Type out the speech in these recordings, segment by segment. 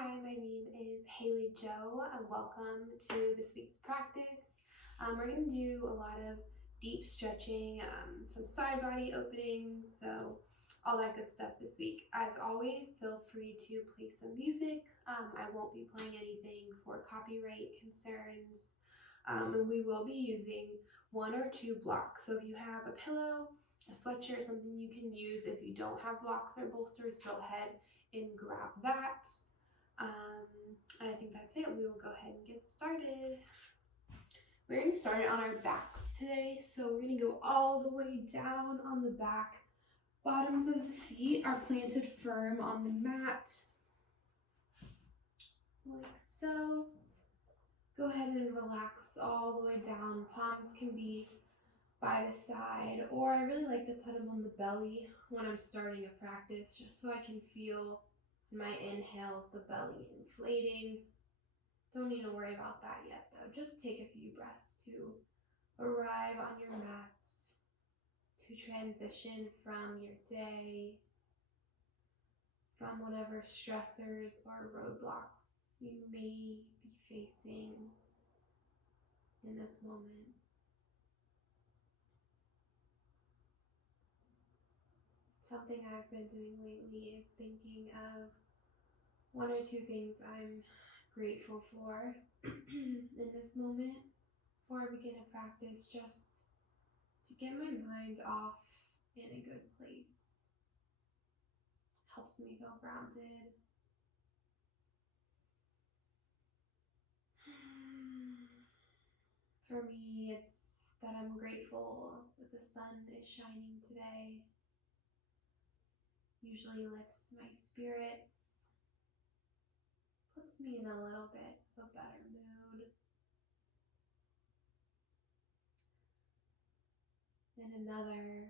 Hi, my name is Halie Jo. Welcome to this week's practice. We're going to do a lot of deep stretching, some side body openings, so all that good stuff this week. As always, feel free to play some music. I won't be playing anything for copyright concerns, and we will be using 1 or 2 blocks. So if you have a pillow, a sweatshirt, something you can use. If you don't have blocks or bolsters, go ahead and grab that. And I think that's it. We will go ahead and get started. We're going to start it on our backs today. So we're going to go all the way down on the back. Bottoms of the feet are planted firm on the mat, like so. Go ahead and relax all the way down. Palms can be by the side, or I really like to put them on the belly when I'm starting a practice, just so I can feel my inhales, the belly inflating. Don't need to worry about that yet though. Just take a few breaths to arrive on your mat, to transition from your day, from whatever stressors or roadblocks you may be facing in this moment. Something I've been doing lately is thinking of 1 or 2 things I'm grateful for in this moment before I begin a practice, just to get my mind off in a good place. Helps me feel grounded. For me, it's that I'm grateful that the sun is shining today. Usually lifts my spirits, puts me in a little bit of a better mood. And another,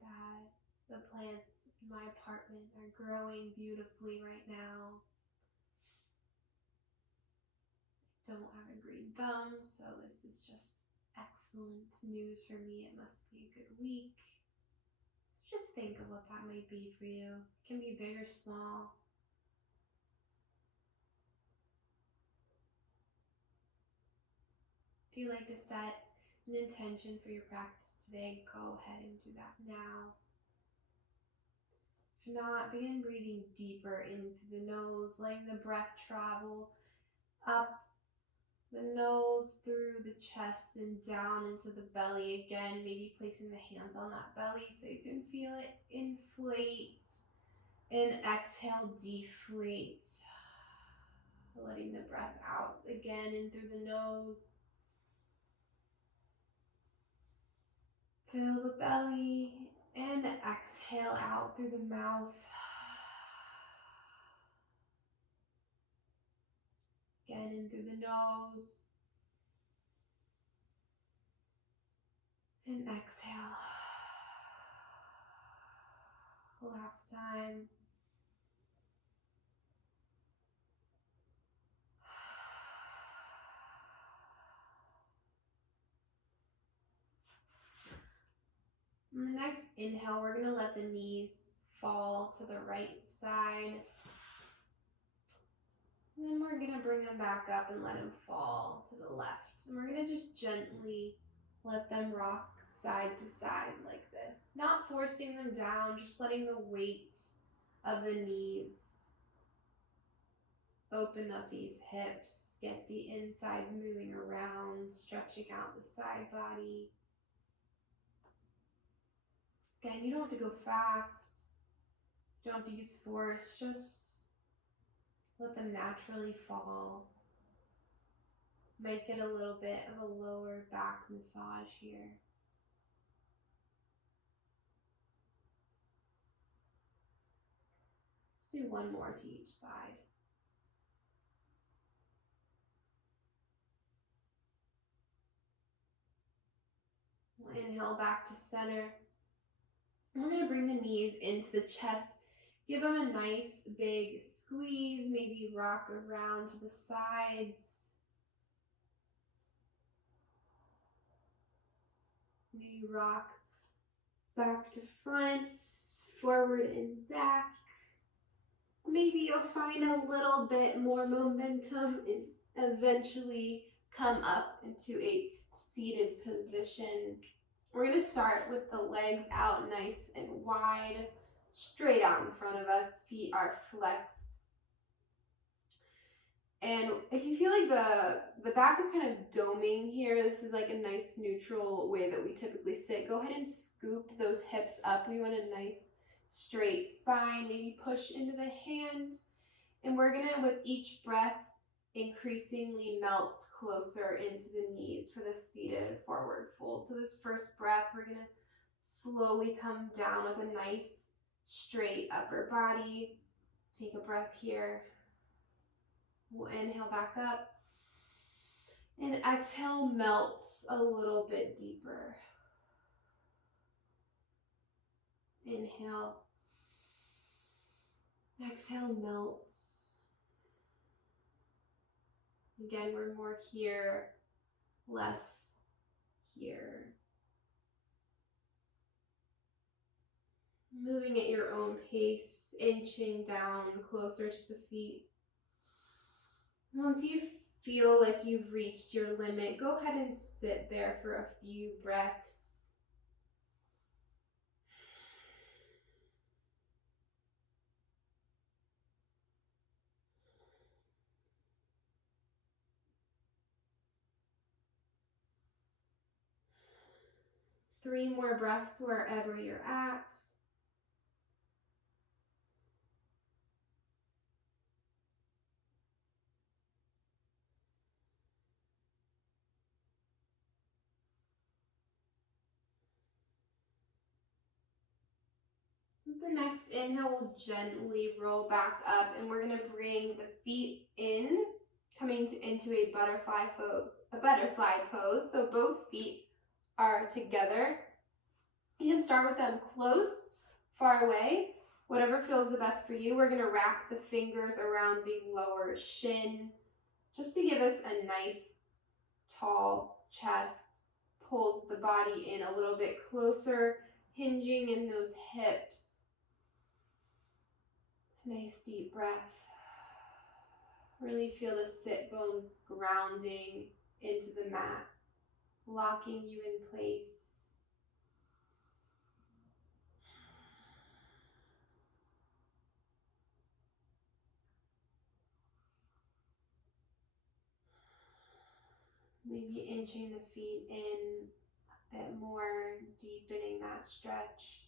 that the plants in my apartment are growing beautifully right now. I don't have a green thumb, so this is just excellent news for me. It must be a good week. So just think of what that might be for you. It can be big or small. If you'd like to set an intention for your practice today, go ahead and do that now. If not, begin breathing deeper in through the nose, letting the breath travel up the nose, through the chest, and down into the belly. Again, maybe placing the hands on that belly so you can feel it inflate. And exhale, deflate. Letting the breath out again in through the nose. Fill the belly and exhale out through the mouth. Again in through the nose. And exhale. Last time. On the next inhale, we're going to let the knees fall to the right side. And then we're going to bring them back up and let them fall to the left. And we're going to just gently let them rock side to side like this. Not forcing them down, just letting the weight of the knees open up these hips. Get the inside moving around, stretching out the side body. Again, you don't have to go fast. You don't have to use force. Just let them naturally fall. Might get a little bit of a lower back massage here. Let's do 1 more to each side. We'll inhale back to center. We're going to bring the knees into the chest. Give them a nice big squeeze. Maybe rock around to the sides. Maybe rock back to front, forward and back. maybe you'll find a little bit more momentum and eventually come up into a seated position. We're going to start with the legs out nice and wide, straight out in front of us. Feet are flexed. And if you feel like the back is kind of doming here, this is like a nice neutral way that we typically sit. Go ahead and scoop those hips up. We want a nice straight spine. Maybe push into the hand. And we're going to, with each breath, increasingly melt closer into the knees for the seated forward fold. So this first breath, we're going to slowly come down with a nice straight upper body. Take a breath here. We'll inhale back up. And exhale, melts a little bit deeper. Inhale. Exhale, melts. Again, we're more here, less here. Moving at your own pace, inching down closer to the feet. Once you feel like you've reached your limit, go ahead and sit there for a few breaths. Three more breaths wherever you're at. With the next inhale, we'll gently roll back up, and we're going to bring the feet in, coming into a butterfly pose. So both feet are together. You can start with them close, far away, whatever feels the best for you. We're going to wrap the fingers around the lower shin just to give us a nice, tall chest. Pulls the body in a little bit closer, hinging in those hips. Nice deep breath. Really feel the sit bones grounding into the mat, locking you in place. Maybe inching the feet in a bit more, deepening that stretch.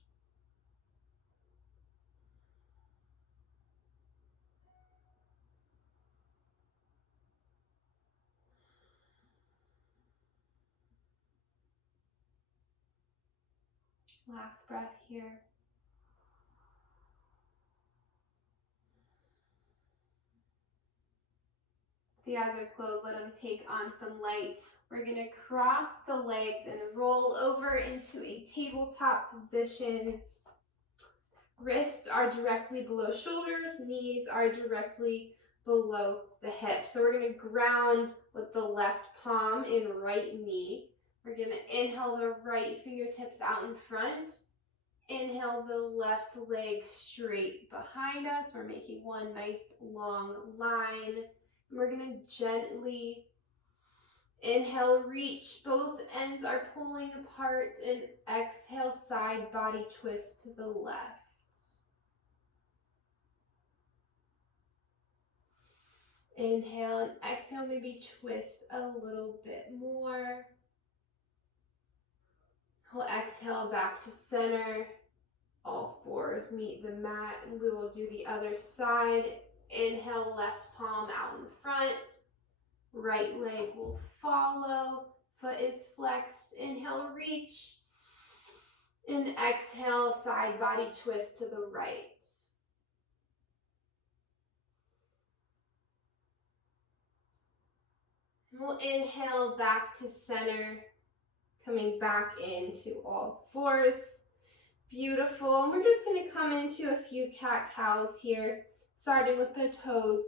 Last breath here. If the eyes are closed, let them take on some light. We're going to cross the legs and roll over into a tabletop position. Wrists are directly below shoulders, knees are directly below the hips. So we're going to ground with the left palm in right knee. We're going to inhale the right fingertips out in front. Inhale the left leg straight behind us. We're making one nice long line. And we're going to gently inhale, reach. Both ends are pulling apart. And exhale, side body twist to the left. Inhale and exhale, maybe twist a little bit more. We'll exhale back to center. All fours meet the mat, and we will do the other side. Inhale, left palm out in front. Right leg will follow. Foot is flexed. Inhale, reach. And exhale, side body twist to the right. We'll inhale back to center, coming back into all fours. Beautiful. And we're just going to come into a few cat-cows here, starting with the toes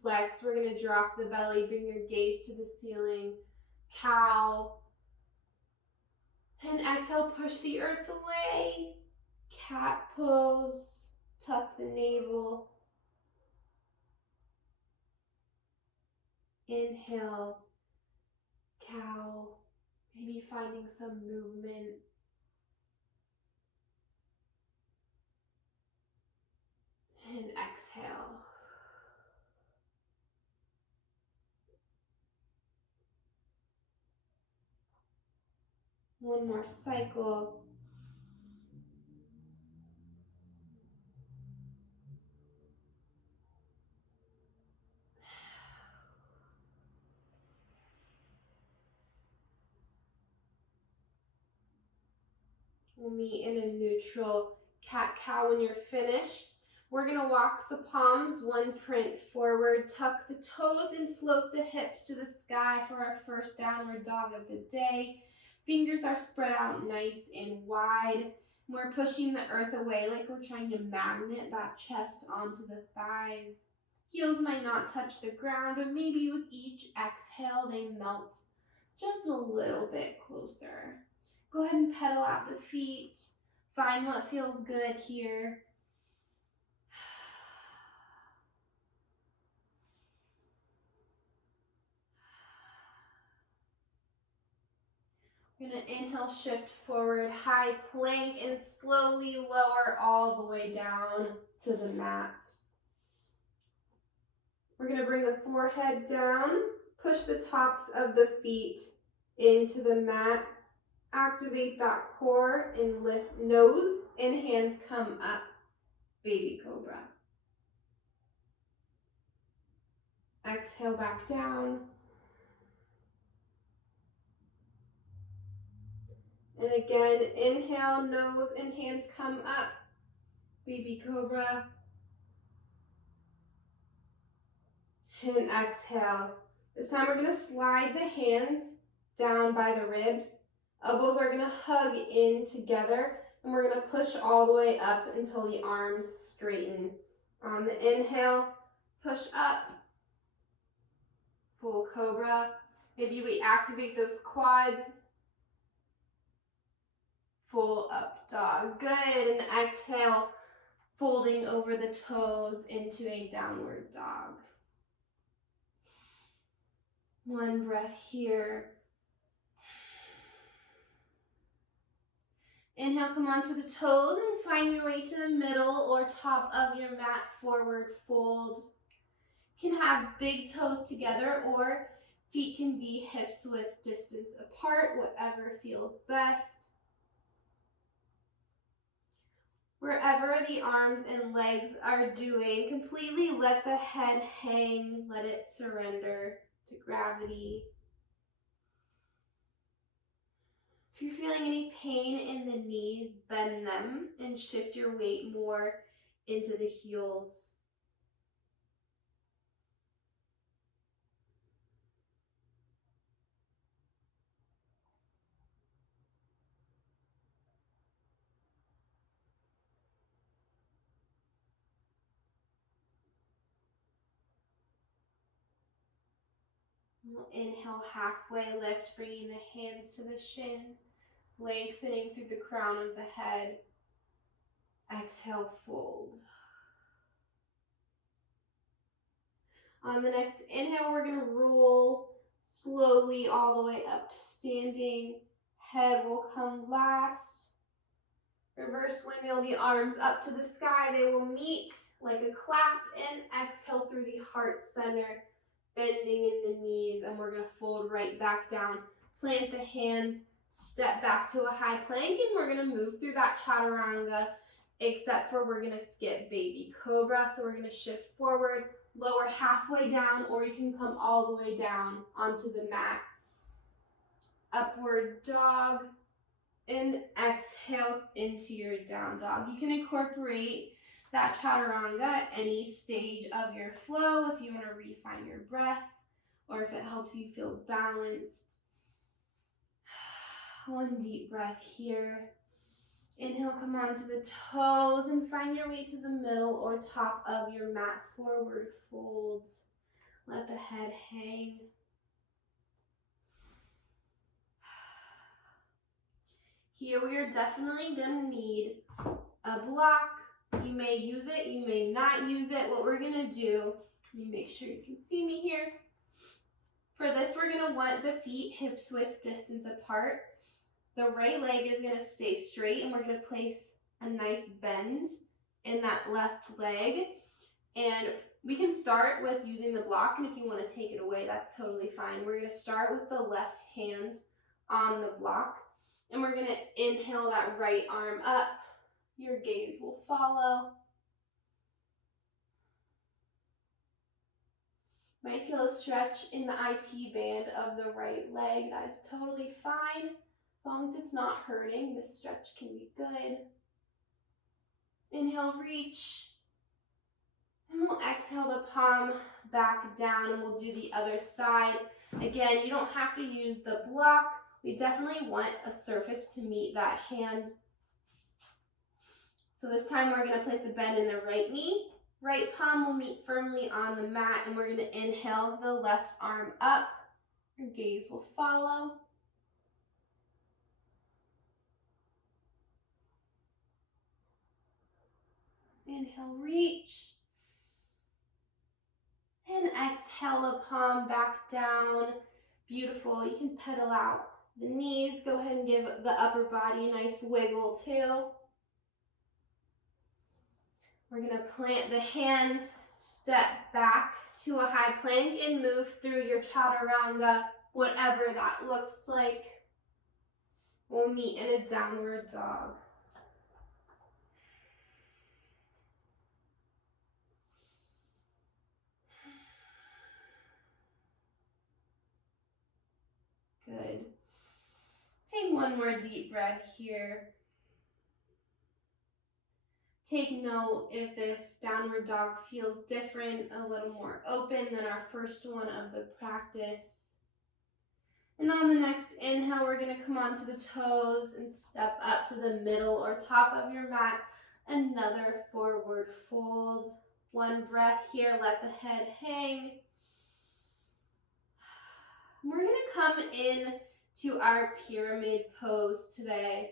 flexed. We're going to drop the belly, bring your gaze to the ceiling. Cow. And exhale, push the earth away. Cat pose. Tuck the navel. Inhale, cow, maybe finding some movement. And exhale. One more cycle. We'll meet in a neutral cat-cow when you're finished. We're gonna walk the palms one print forward, tuck the toes and float the hips to the sky for our first downward dog of the day. Fingers are spread out nice and wide. We're pushing the earth away like we're trying to magnet that chest onto the thighs. Heels might not touch the ground, but maybe with each exhale they melt just a little bit closer. Go ahead and pedal out the feet. Find what feels good here. We're gonna inhale, shift forward, high plank, and slowly lower all the way down to the mat. We're gonna bring the forehead down, push the tops of the feet into the mat. Activate that core and lift nose and hands come up, baby cobra. Exhale back down. And again, inhale, nose and hands come up, baby cobra. And exhale. This time we're gonna slide the hands down by the ribs. Elbows are gonna hug in together, and we're gonna push all the way up until the arms straighten. On the inhale, push up, full cobra. Maybe we activate those quads. Full up dog. Good. And exhale, folding over the toes into a downward dog. One breath here. Inhale, come onto the toes and find your way to the middle or top of your mat, forward fold. You can have big toes together or feet can be hips width distance apart, whatever feels best. Wherever the arms and legs are doing, completely let the head hang, let it surrender to gravity. If you're feeling any pain in the knees, bend them and shift your weight more into the heels. We'll inhale, halfway lift, bringing the hands to the shins, lengthening through the crown of the head. Exhale, fold. On the next inhale, we're going to roll slowly all the way up to standing. Head will come last. Reverse windmill the arms up to the sky. They will meet like a clap, and exhale through the heart center, bending in the knees, and we're going to fold right back down. Plant the hands, step back to a high plank, and we're going to move through that chaturanga, except for we're going to skip baby cobra. So we're going to shift forward, lower halfway down, or you can come all the way down onto the mat. Upward dog, and exhale into your down dog. You can incorporate that chaturanga at any stage of your flow if you want to refine your breath or if it helps you feel balanced. One deep breath here. Inhale, come onto the toes and find your way to the middle or top of your mat, forward folds. Let the head hang. Here we are definitely going to need a block. You may use it, you may not use it. What we're going to do, let me make sure you can see me here. For this, we're gonna want the feet hips width distance apart. The right leg is gonna stay straight, and we're gonna place a nice bend in that left leg. And we can start with using the block, and if you want to take it away, that's totally fine. We're going to start with the left hand on the block, and we're going to inhale that right arm up. Your gaze will follow. Might feel a stretch in the IT band of the right leg. That is totally fine. As long as it's not hurting, this stretch can be good. Inhale, reach. And we'll exhale the palm back down, and we'll do the other side. Again, you don't have to use the block. We definitely want a surface to meet that hand. So this time we're going to place a bend in the right knee. Right palm will meet firmly on the mat, and we're going to inhale the left arm up. Your gaze will follow. Inhale, reach. And exhale the palm back down. Beautiful. You can pedal out the knees. Go ahead and give the upper body a nice wiggle too. We're going to plant the hands, step back to a high plank, and move through your chaturanga, whatever that looks like. We'll meet in a downward dog. Good. Take one more deep breath here. Take note if this downward dog feels different, a little more open than our first one of the practice. And on the next inhale, we're going to come onto the toes and step up to the middle or top of your mat. Another forward fold. One breath here, let the head hang. We're going to come in to our pyramid pose today.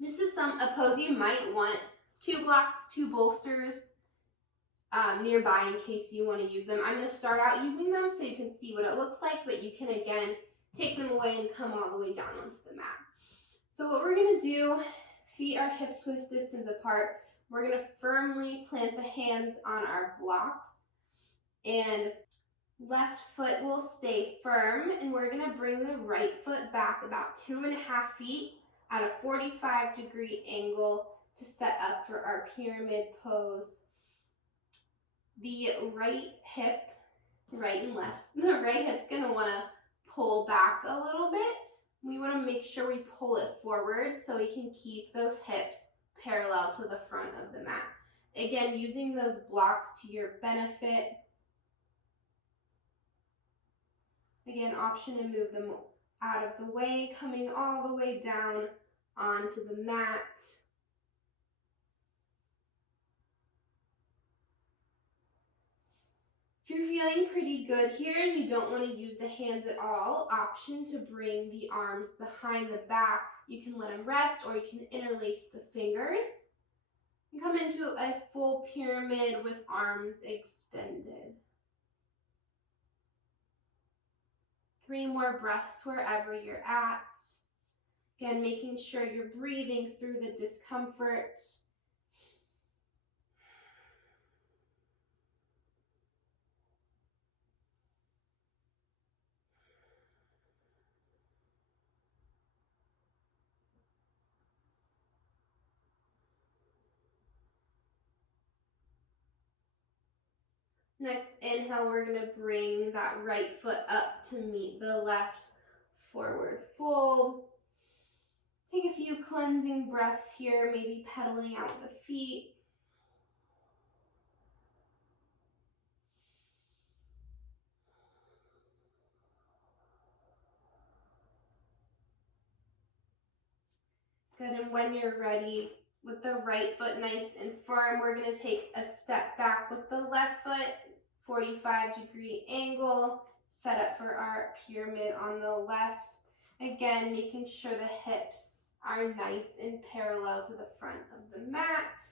This is a pose you might want 2 blocks, 2 bolsters nearby in case you want to use them. I'm going to start out using them so you can see what it looks like, but you can again take them away and come all the way down onto the mat. So what we're going to do, feet are hips width distance apart. We're going to firmly plant the hands on our blocks, and left foot will stay firm, and we're going to bring the right foot back about 2.5 feet at a 45-degree angle to set up for our pyramid pose. The right hip, right and left, the right hip's going to want to pull back a little bit. We want to make sure we pull it forward so we can keep those hips parallel to the front of the mat. Again, using those blocks to your benefit. Again, option to move them out of the way, coming all the way down onto the mat. If you're feeling pretty good here and you don't want to use the hands at all, option to bring the arms behind the back. You can let them rest, or you can interlace the fingers and come into a full pyramid with arms extended. 3 more breaths wherever you're at. Again, making sure you're breathing through the discomfort. Next inhale, we're going to bring that right foot up to meet the left. Forward fold. Take a few cleansing breaths here, maybe pedaling out the feet. Good, and when you're ready, with the right foot nice and firm, we're going to take a step back with the left foot, 45-degree angle, set up for our pyramid on the left. Again, making sure the hips are nice and parallel to the front of the mat.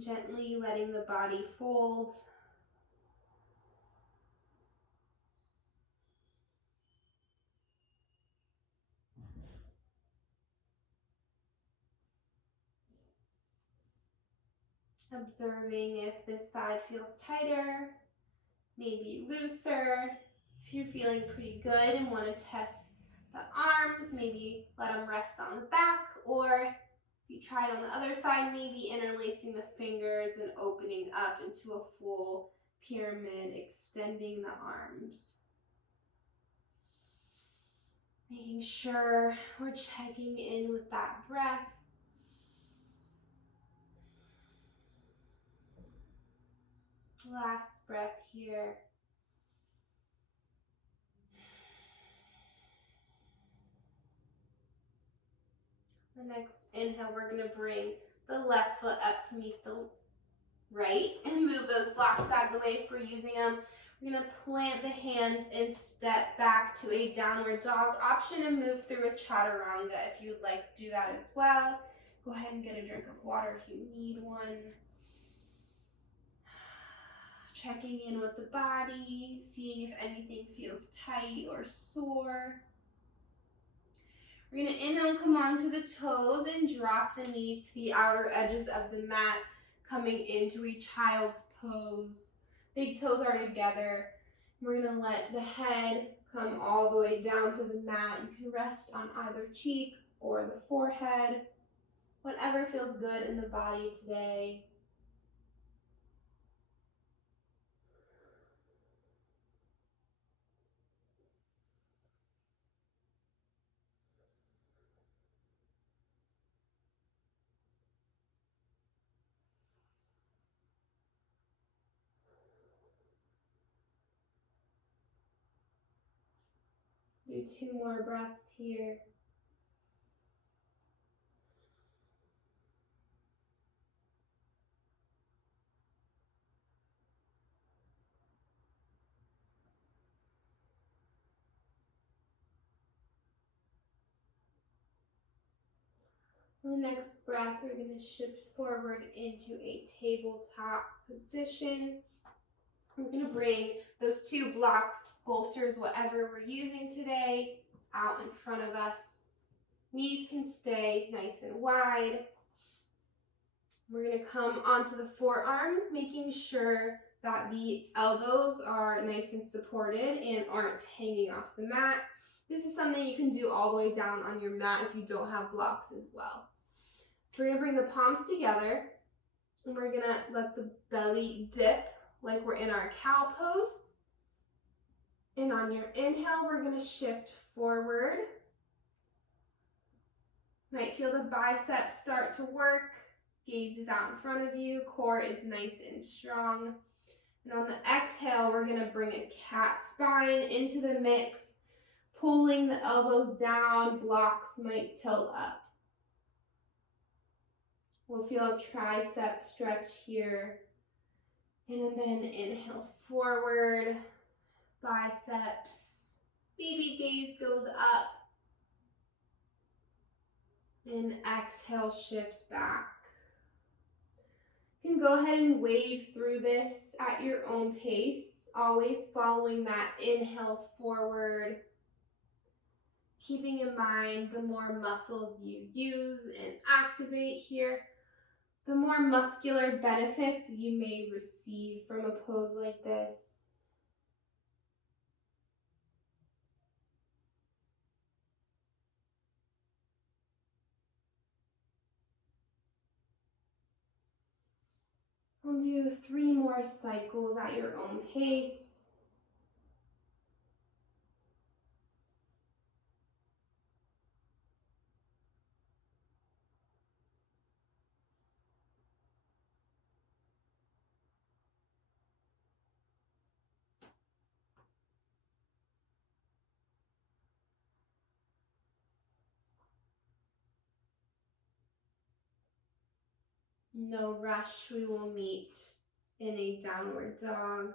Gently letting the body fold. Observing if this side feels tighter, maybe looser. If you're feeling pretty good and want to test the arms, maybe let them rest on the back, or if you try it on the other side, maybe interlacing the fingers and opening up into a full pyramid, extending the arms. Making sure we're checking in with that breath. Last breath here. The next inhale, we're going to bring the left foot up to meet the right and move those blocks out of the way if we're using them. We're going to plant the hands and step back to a downward dog option and move through a chaturanga if you would like to do that as well. Go ahead and get a drink of water if you need one. Checking in with the body, seeing if anything feels tight or sore. We're going to inhale and come onto the toes and drop the knees to the outer edges of the mat, coming into a child's pose. Big toes are together. We're going to let the head come all the way down to the mat. You can rest on either cheek or the forehead, whatever feels good in the body today. Do 2 more breaths here. On the next breath, we're going to shift forward into a tabletop position. We're going to bring those 2 blocks, bolsters, whatever we're using today, out in front of us. Knees can stay nice and wide. We're going to come onto the forearms, making sure that the elbows are nice and supported and aren't hanging off the mat. This is something you can do all the way down on your mat if you don't have blocks as well. So we're going to bring the palms together, and we're going to let the belly dip like we're in our cow pose. And on your inhale, we're going to shift forward. Might feel the biceps start to work. Gaze is out in front of you. Core is nice and strong. And on the exhale, we're going to bring a cat spine into the mix, pulling the elbows down. Blocks might tilt up. We'll feel a tricep stretch here. And then inhale forward, biceps, baby gaze goes up. And exhale, shift back. You can go ahead and wave through this at your own pace, always following that inhale forward. Keeping in mind the more muscles you use and activate here, the more muscular benefits you may receive from a pose like this. We'll do 3 more cycles at your own pace. No rush, we will meet in a downward dog.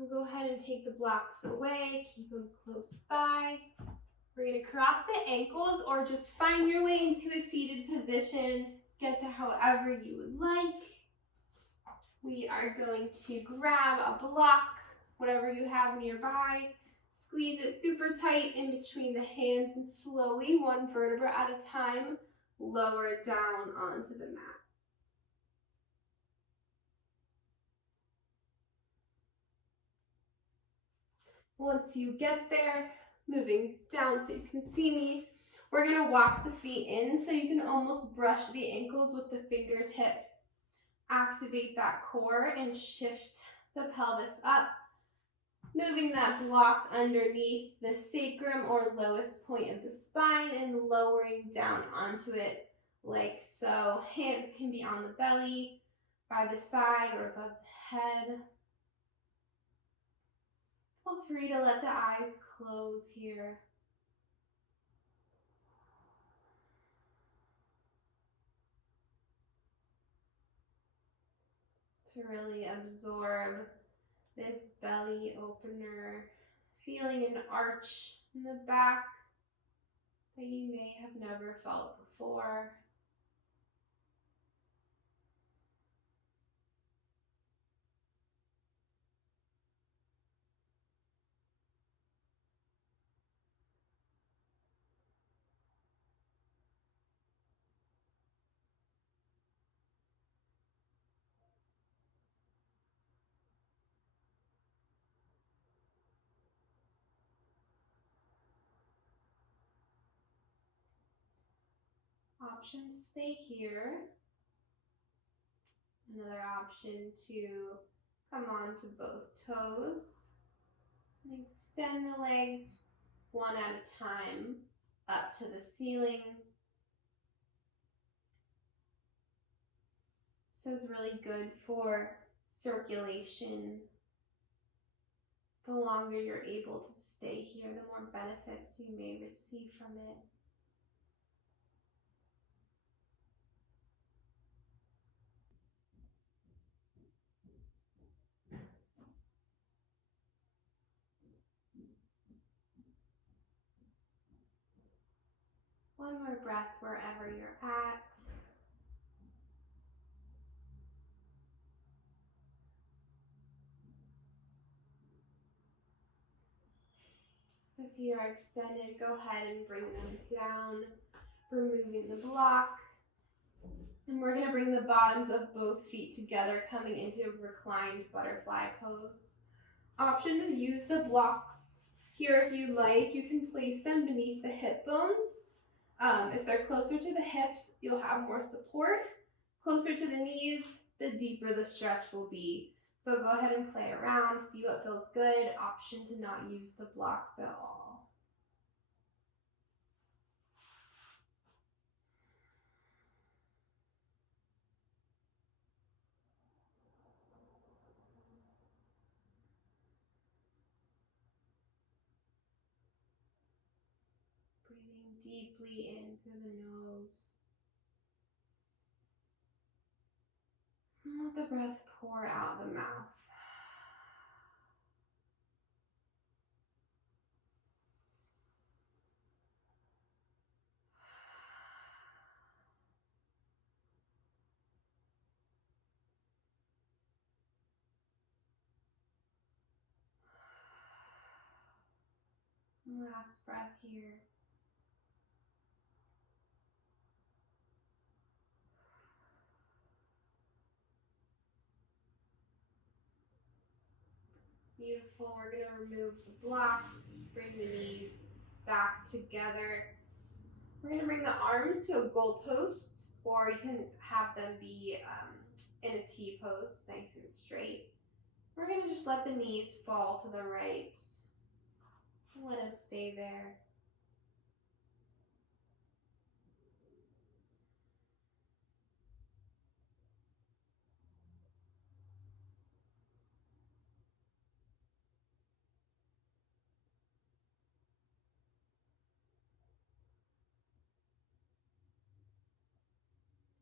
We'll go ahead and take the blocks away, keep them close by. We're going to cross the ankles or just find your way into a seated position. Get there however you would like. We are going to grab a block, whatever you have nearby. Squeeze it super tight in between the hands and slowly, one vertebra at a time, lower it down onto the mat. Once you get there, moving down so you can see me, we're going to walk the feet in so you can almost brush the ankles with the fingertips. Activate that core and shift the pelvis up, moving that block underneath the sacrum or lowest point of the spine and lowering down onto it like so. Hands can be on the belly, by the side, or above the head. Feel free to let the eyes close here. To really absorb this belly opener, feeling an arch in the back that you may have never felt before. Option to stay here. Another option to come onto both toes and extend the legs one at a time up to the ceiling. This is really good for circulation. The longer you're able to stay here, the more benefits you may receive from it. One more breath wherever you're at. The feet are extended, go ahead and bring them down, removing the block. And we're going to bring the bottoms of both feet together, coming into a reclined butterfly pose. Option to use the blocks here if you like. You can place them beneath the hip bones. If they're closer to the hips, you'll have more support. Closer to the knees, the deeper the stretch will be. So go ahead and play around, see what feels good. Option to not use the blocks at all. Breathing deeply in through the nose. And let the breath pour out the mouth. Last breath here. Beautiful. We're going to remove the blocks, bring the knees back together. We're going to bring the arms to a goalpost, or you can have them be in a T pose, nice and straight. We're going to just let the knees fall to the right. Let them stay there.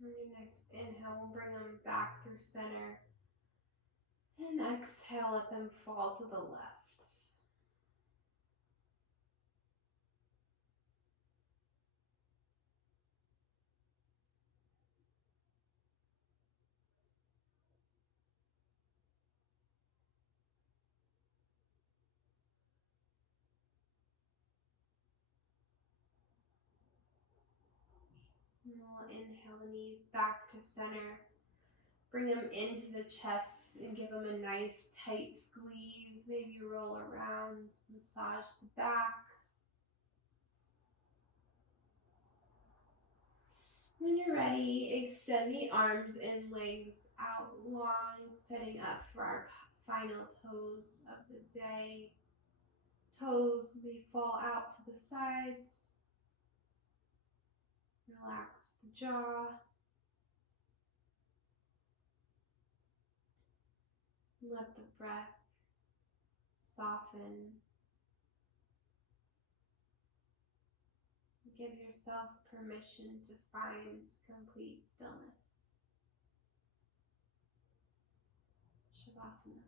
On your next inhale, we'll bring them back through center. And exhale, let them fall to the left. And we'll inhale the knees back to center. Bring them into the chest and give them a nice tight squeeze. Maybe roll around, massage the back. When you're ready, extend the arms and legs out long, setting up for our final pose of the day. Toes may fall out to the sides. Relax the jaw. Let the breath soften. Give yourself permission to find complete stillness. Shavasana.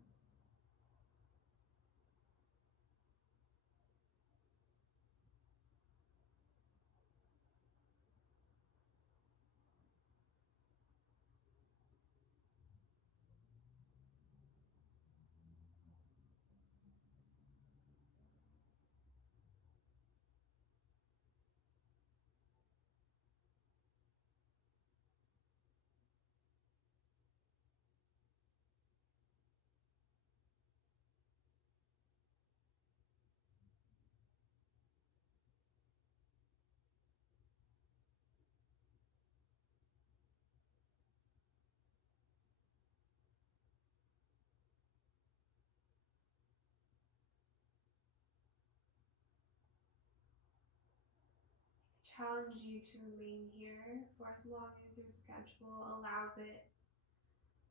Challenge you to remain here for as long as your schedule allows it.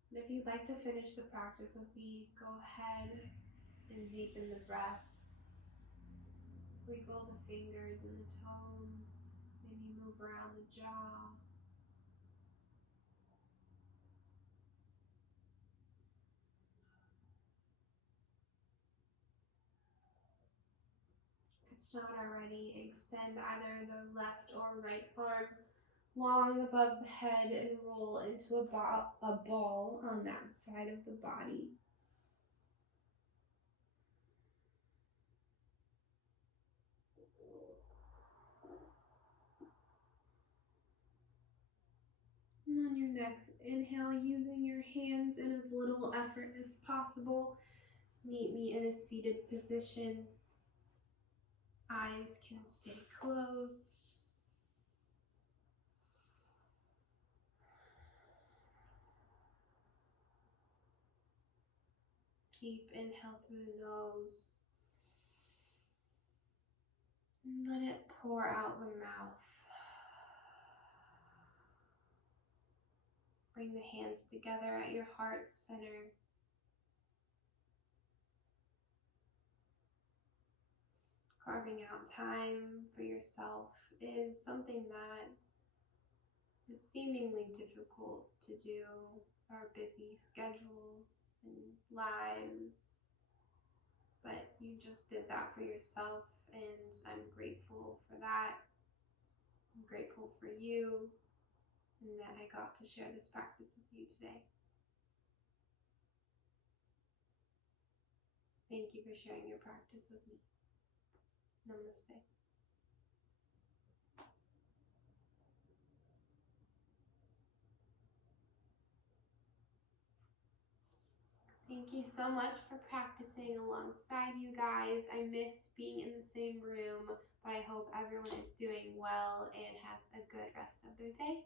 And if you'd like to finish the practice with me, go ahead and deepen the breath. Wiggle the fingers and the toes. Maybe move around the jaw. If it's not already, extend either the left or right arm long above the head and roll into a ball on that side of the body. And on your next inhale, using your hands in as little effort as possible, meet me in a seated position. Eyes can stay closed. Deep inhale through the nose. And let it pour out the mouth. Bring the hands together at your heart center. Carving out time for yourself is something that is seemingly difficult to do. Our busy schedules and lives. But you just did that for yourself, and I'm grateful for that. I'm grateful for you, and that I got to share this practice with you today. Thank you for sharing your practice with me. Namaste. Thank you so much for practicing alongside you guys. I miss being in the same room, but I hope everyone is doing well and has a good rest of their day.